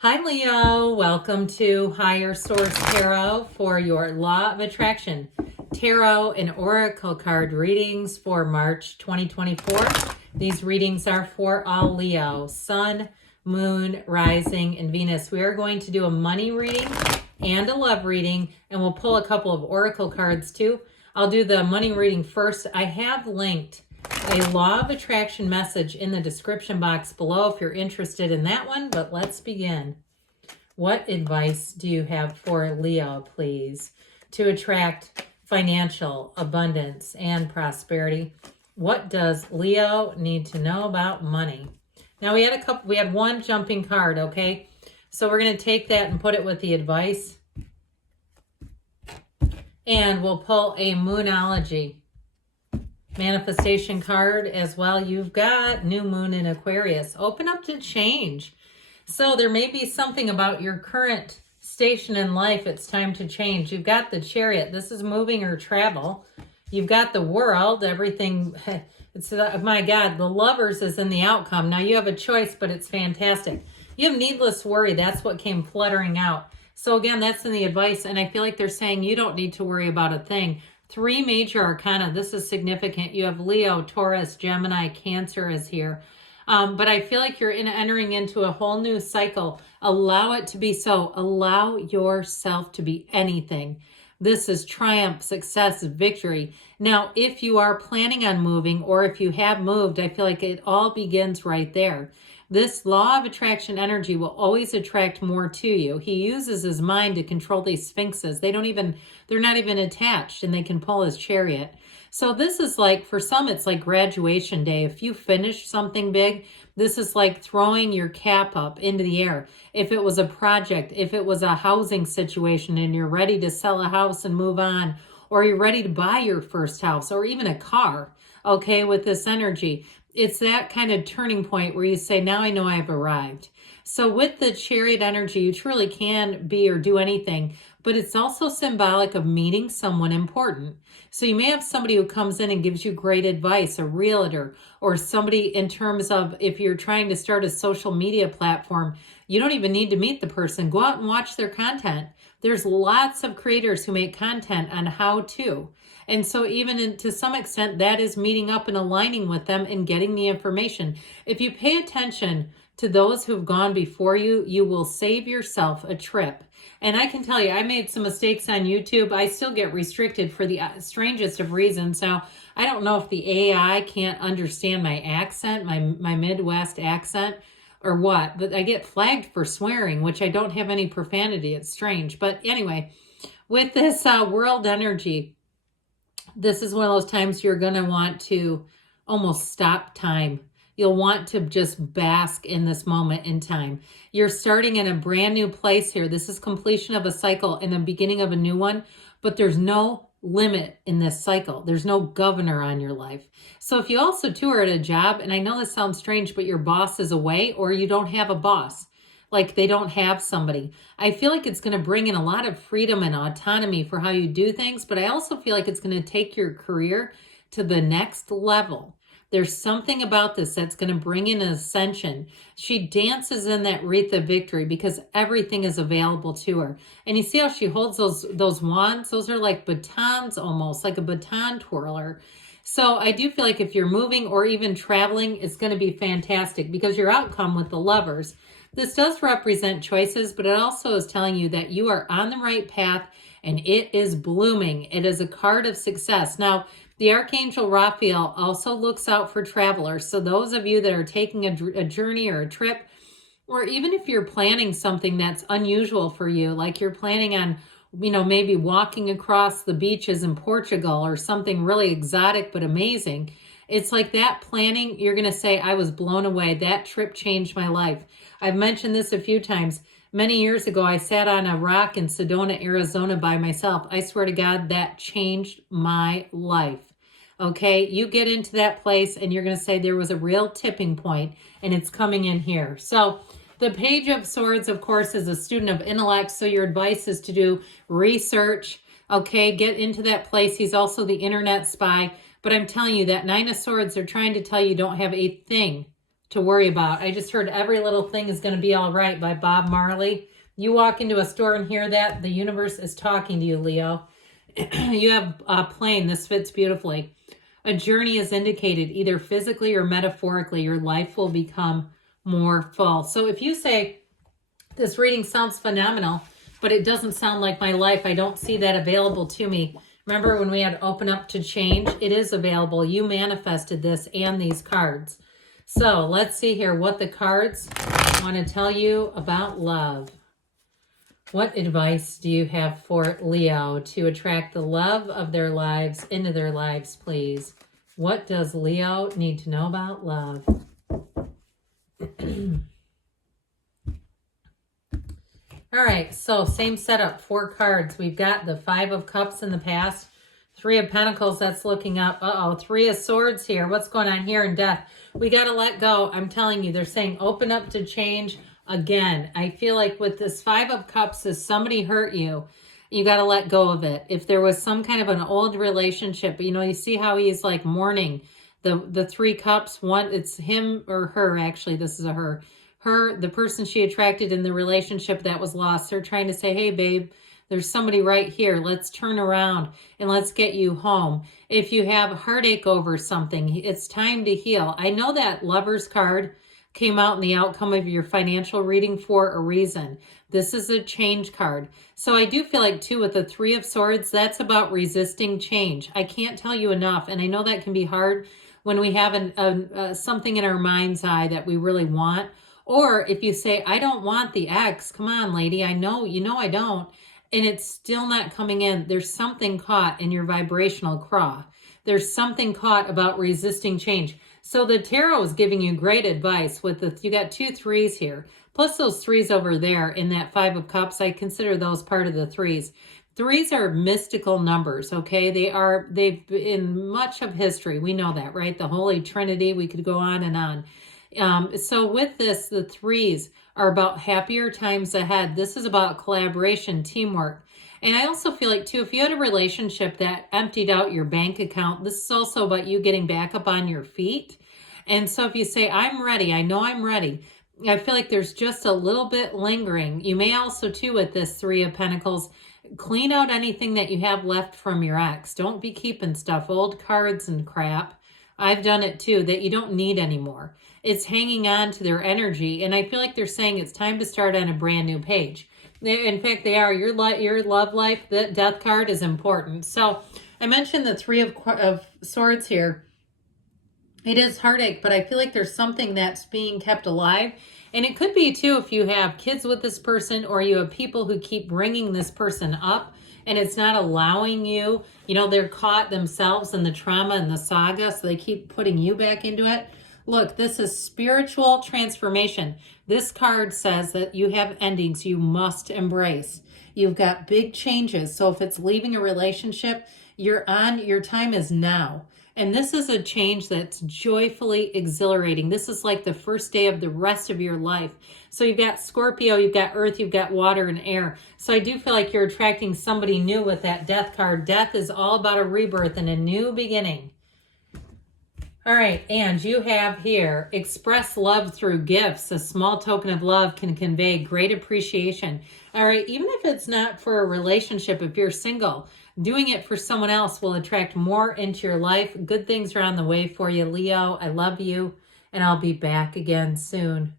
Hi, Leo. Welcome to Higher Source Tarot for your Law of Attraction Tarot and Oracle card readings for March 2024. These readings are for all Leo, Sun, Moon, Rising, and Venus. We are going to do a money reading and a love reading, and we'll pull a couple of Oracle cards too. I'll do the money reading first. I have linked a law of attraction message in the description box below if you're interested in that one, but let's begin. What advice do you have for Leo, please, to attract financial abundance and prosperity? What does Leo need to know about money? Now we had one jumping card, okay? So we're going to take that and put it with the advice. And we'll pull a Moonology manifestation card as well. You've got new moon in Aquarius. Open up to change. So there may be something about your current station in life. It's time to change. You've got the Chariot. This is moving or travel. You've got the World. Everything. It's my God. The Lovers is in the outcome. Now you have a choice, but it's fantastic. You have needless worry. That's what came fluttering out. So again, that's in the advice. And I feel like they're saying you don't need to worry about a thing. 3 major arcana. This is significant. You have Leo, Taurus, Gemini, Cancer is here. But I feel like you're entering into a whole new cycle. Allow it to be so. Allow yourself to be anything. This is triumph, success, victory. Now, if you are planning on moving or if you have moved, I feel like it all begins right there. This law of attraction energy will always attract more to you. He uses his mind to control these sphinxes. They're not even attached, and they can pull his chariot. So this is like, for some, it's like graduation day. If you finish something big, this is like throwing your cap up into the air. If it was a project, if it was a housing situation and you're ready to sell a house and move on, or you're ready to buy your first house or even a car, okay, with this energy, it's that kind of turning point where you say, now I know I've arrived. So with the Chariot energy, you truly can be or do anything, but it's also symbolic of meeting someone important. So you may have somebody who comes in and gives you great advice, a realtor, or somebody in terms of if you're trying to start a social media platform, you don't even need to meet the person. Go out and watch their content. There's lots of creators who make content on how to. And so even to some extent, that is meeting up and aligning with them and getting the information. If you pay attention to those who've gone before you, you will save yourself a trip. And I can tell you, I made some mistakes on YouTube. I still get restricted for the strangest of reasons. Now, I don't know if the AI can't understand my accent, my Midwest accent, or what, but I get flagged for swearing, which I don't have any profanity. It's strange. But anyway, with this world energy, this is one of those times you're going to want to almost stop time. You'll want to just bask in this moment in time. You're starting in a brand new place here. This is completion of a cycle and the beginning of a new one, but there's no limit in this cycle. There's no governor on your life. So if you also too are at a job, and I know this sounds strange, but your boss is away or you don't have a boss, like they don't have somebody, I feel like it's going to bring in a lot of freedom and autonomy for how you do things, but I also feel like it's going to take your career to the next level. There's something about this that's going to bring in an ascension. She dances in that wreath of victory because everything is available to her. And you see how she holds those wands? Those are like batons almost, like a baton twirler. So I do feel like if you're moving or even traveling, it's going to be fantastic because your outcome with the Lovers, this does represent choices, but it also is telling you that you are on the right path and it is blooming. It is a card of success. Now, the Archangel Raphael also looks out for travelers. So those of you that are taking a journey or a trip, or even if you're planning something that's unusual for you, like you're planning on, maybe walking across the beaches in Portugal or something really exotic but amazing, it's like that planning, you're going to say, I was blown away. That trip changed my life. I've mentioned this a few times. Many years ago, I sat on a rock in Sedona, Arizona by myself. I swear to God, that changed my life. Okay, you get into that place and you're going to say there was a real tipping point and it's coming in here. So the Page of Swords, of course, is a student of intellect. So your advice is to do research. Okay, get into that place. He's also the internet spy. But I'm telling you that Nine of Swords, they're trying to tell you don't have a thing to worry about. I just heard Every Little Thing is going to be all right by Bob Marley. You walk into a store and hear that, the universe is talking to you, Leo. You have a plane. This fits beautifully. A journey is indicated either physically or metaphorically. Your life will become more full. So if you say, this reading sounds phenomenal, but it doesn't sound like my life, I don't see that available to me. Remember when we had Open Up to Change? It is available. You manifested this and these cards. So let's see here what the cards want to tell you about love. What advice do you have for Leo to attract the love of their lives into their lives, please? What does Leo need to know about love? All right, so same setup, 4 cards. We've got the 5 of Cups in the past, 3 of Pentacles, that's looking up. 3 of Swords here. What's going on here in Death? We got to let go. I'm telling you, they're saying open up to change again. I feel like with this 5 of Cups, if somebody hurt you, you got to let go of it. If there was some kind of an old relationship, you know, you see how he's like mourning the 3 cups. One, it's him or her, actually, this is a her. Her, the person she attracted in the relationship that was lost. They're trying to say, hey, babe, there's somebody right here. Let's turn around and let's get you home. If you have heartache over something, it's time to heal. I know that Lover's card came out in the outcome of your financial reading for a reason. This is a change card. So I do feel like, too, with the 3 of Swords, that's about resisting change. I can't tell you enough, and I know that can be hard when we have something in our mind's eye that we really want. Or if you say, I don't want the ex, come on, lady, I know, you know I don't, and it's still not coming in, there's something caught in your vibrational craw. There's something caught about resisting change. So the tarot is giving you great advice with you got 2 3s here, plus those 3s over there in that 5 of Cups. I consider those part of the 3s. 3s are mystical numbers, okay? They've in much of history, we know that, right? The Holy Trinity, we could go on and on. So with this, the 3s are about happier times ahead. This is about collaboration, teamwork. And I also feel like, too, if you had a relationship that emptied out your bank account, this is also about you getting back up on your feet. And so if you say, I'm ready, I know I'm ready, I feel like there's just a little bit lingering. You may also, too, with this 3 of Pentacles, clean out anything that you have left from your ex. Don't be keeping stuff, old cards and crap. I've done it, too, that you don't need anymore. It's hanging on to their energy, and I feel like they're saying it's time to start on a brand new page. In fact, they are. Your love life, the Death card is important. So I mentioned the 3 of Swords here. It is heartache, but I feel like there's something that's being kept alive. And it could be, too, if you have kids with this person or you have people who keep bringing this person up and it's not allowing you, you know, they're caught themselves in the trauma and the saga, so they keep putting you back into it. Look, this is spiritual transformation. This card says that you have endings you must embrace. You've got big changes. So if it's leaving a relationship, your time is now. And this is a change that's joyfully exhilarating. This is like the first day of the rest of your life. So you've got Scorpio, you've got Earth, you've got water and air. So I do feel like you're attracting somebody new with that Death card. Death is all about a rebirth and a new beginning. All right, and you have here, express love through gifts. A small token of love can convey great appreciation. All right, even if it's not for a relationship, if you're single, doing it for someone else will attract more into your life. Good things are on the way for you, Leo. I love you, and I'll be back again soon.